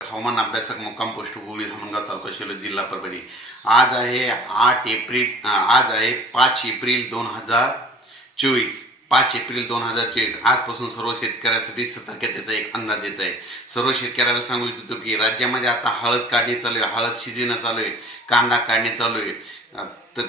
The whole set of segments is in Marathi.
हवामान अभ्यासक मुक्काम पोस्ट हुगळी धामणगाव तालुका शिलो जिल्हा परभणी। आज आहे 5 एप्रिल 2024। 5 एप्रिल 2024 आजपासून सर्व शेतकऱ्यांसाठी सतर्कतेचा एक अंदाज देत आहे। सर्व शेतकऱ्याला सांगू इच्छितो की राज्यामध्ये आता हळद काढणी चालू आहे, हळद सीजन चालू आहे, कांदा काढणी चालू आहे,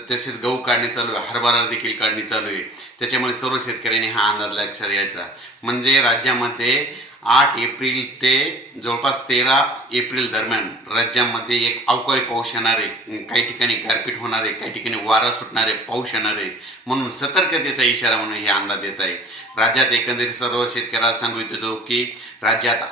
तसेच गहू काढणी चालू आहे, हरभरा देखील काढणी चालू आहे। त्याच्यामुळे सर्व शेतकऱ्यांनी हा अंदाज लक्षात घ्यायचा। म्हणजे राज्यामध्ये 8 एप्रिल ते जवळपास 13 एप्रिल दरम्यान राज्यामध्ये एक अवकाळी पाऊस येणार आहे, काही ठिकाणी गारपीट होणार आहे, काही ठिकाणी वारा सुटणार आहे, पाऊस येणार आहे, म्हणून सतर्कतेचा इशारा म्हणून हे अंदाज देत आहे। राज्यात एकंदरीत सर्व शेतकऱ्याला सांगू इच्छितो की राज्यात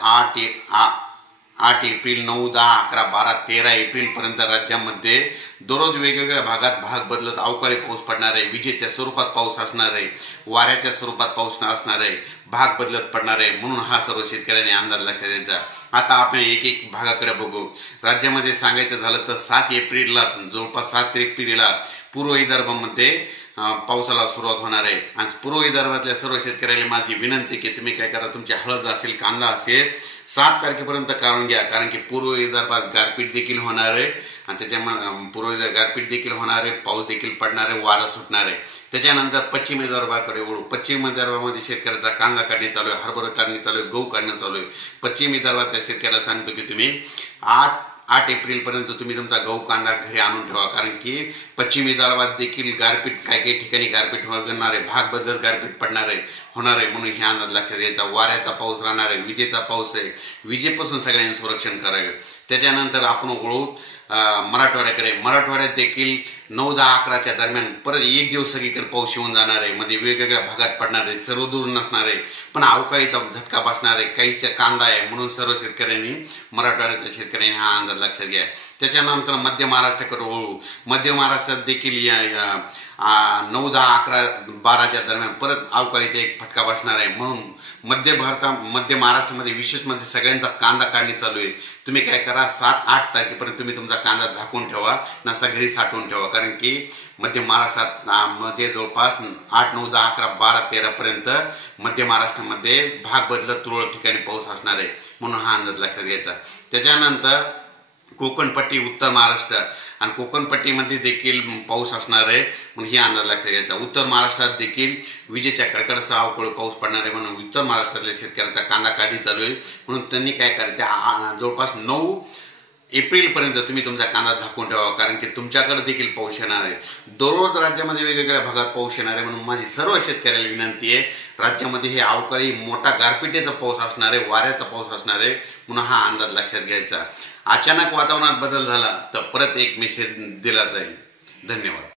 8 एप्रिल 9, 10, 11, 12, 13 एप्रिल पर्यंत राज्यामध्ये दररोज वेगवेगळ्या भागात भाग बदलत अवकाळी पाऊस पडणार आहे, विजेच्या स्वरूपात पाऊस असणार आहे, वाऱ्याच्या स्वरूपात पाऊस असणार आहे, भाग बदलत पडणार आहे। म्हणून हा सर्व शेतकऱ्यांनी अंदाज लक्षात द्यायचा। आता आपण एक भागाकडे बघू। राज्यामध्ये सांगायचं झालं तर 7 एप्रिलला जवळपास 7 एप्रिलला पूर्व विदर्भामध्ये पावसाला सुरुवात होणार आहे। आणि पूर्व विदर्भातल्या सर्व शेतकऱ्यांना माझी विनंती की तुम्ही काय करा, तुमची हळद असेल, कांदा असेल 7 तारखेपर्यंत काढून घ्या, कारण की पूर्व विदर्भात गारपीट देखील होणार आहे आणि त्याच्यामुळे पूर्व विदर्भात गारपीट देखील होणार आहे, पाऊस देखील पडणार आहे, वारा सुटणार आहे। त्याच्यानंतर पश्चिम विदर्भाकडे वळू। पश्चिम विदर्भामध्ये शेतकऱ्याचा कांदा काढणी चालू आहे, हरभरा काढणी चालू आहे, गहू काढणं चालू आहे। पश्चिम विदर्भातल्या शेतकऱ्याला सांगतो की तुम्ही 8 एप्रिल पर्यंत तुम्ही तुमचा गहू कांदा घरी आणून ठेवा, कारण की पश्चिम विदर्भात देखील गारपीट काही ठिकाणी गारपीट होणार आहे, भाग बदलत गारपीट पडणार आहे, होणार आहे। म्हणून हे अंदाज लक्षात घ्यायचा। वाऱ्याचा पाऊस राहणार आहे, विजेचा पाऊस आहे, विजेपासून सगळ्यांनी संरक्षण करावे। त्याच्यानंतर आपण वळू मराठवाड्याकडे। मराठवाड्यात देखील 9, 10, 11च्या दरम्यान परत एक दिवस सगळीकडे पाऊस येऊन जाणार आहे, मध्ये वेगवेगळ्या भागात पडणार आहे, सर्व दूर नसणार आहे, पण अवकाळीचा झटका बसणार आहे, काहीच्या कांदा आहे। म्हणून सर्व शेतकऱ्यांनी, मराठवाड्यातल्या शेतकऱ्यांनी हा अंदाज लक्षात घ्या। त्याच्यानंतर मध्य महाराष्ट्राकडे वळू। मध्य महाराष्ट्रात देखील 9, 10, 11, 12च्या दरम्यान परत अवकाळीचा एक फटका बसणार आहे। म्हणून मध्य महाराष्ट्रामध्ये विशेष म्हणजे सगळ्यांचा कांदा काढणी चालू आहे। तुम्ही काय करा, 7, 8 तारखेपर्यंत तुम्ही तुमचा कांदा झाकून ठेवा, नसा घरी साठवून ठेवा, कारण की मध्य महाराष्ट्रात मध्ये जवळपास 8, 9, 10, 11, 12, 13 पर्यंत मध्य महाराष्ट्रामध्ये भाग बदलत तुरळक ठिकाणी पाऊस असणार आहे। म्हणून हा अंदाज लक्षात घ्यायचा। त्याच्यानंतर कोकणपट्टी, उत्तर महाराष्ट्र आणि कोकणपट्टीमध्ये देखील पाऊस असणार आहे, म्हणून ही अंदाज लक्षात घ्यायचा। उत्तर महाराष्ट्रात देखील विजेच्या कडकडासह अवकाळी पाऊस पडणार आहे, म्हणून उत्तर महाराष्ट्रातल्या शेतकऱ्यांचा कांदा काढणी चालू आहे। म्हणून त्यांनी काय करायचं, जवळपास 9 एप्रिल पर्यंत तुम्ही तुमचा कांदा झाकून ठेवा, कारण की तुमच्याकडे देखील पाऊस येणार आहे। दररोज राज्यामध्ये वेगवेगळ्या भागात पाऊस येणार आहे। म्हणून माझी सर्व शेतकऱ्याला विनंती आहे, राज्यामध्ये हे अवकाळी मोठा गारपिटीचा पाऊस असणार आहे, वाऱ्याचा पाऊस असणार आहे, म्हणून हा अंदाज लक्षात घ्यायचा। अचानक वातावरणात बदल झाला तर परत एक मेसेज दिला जाईल। धन्यवाद।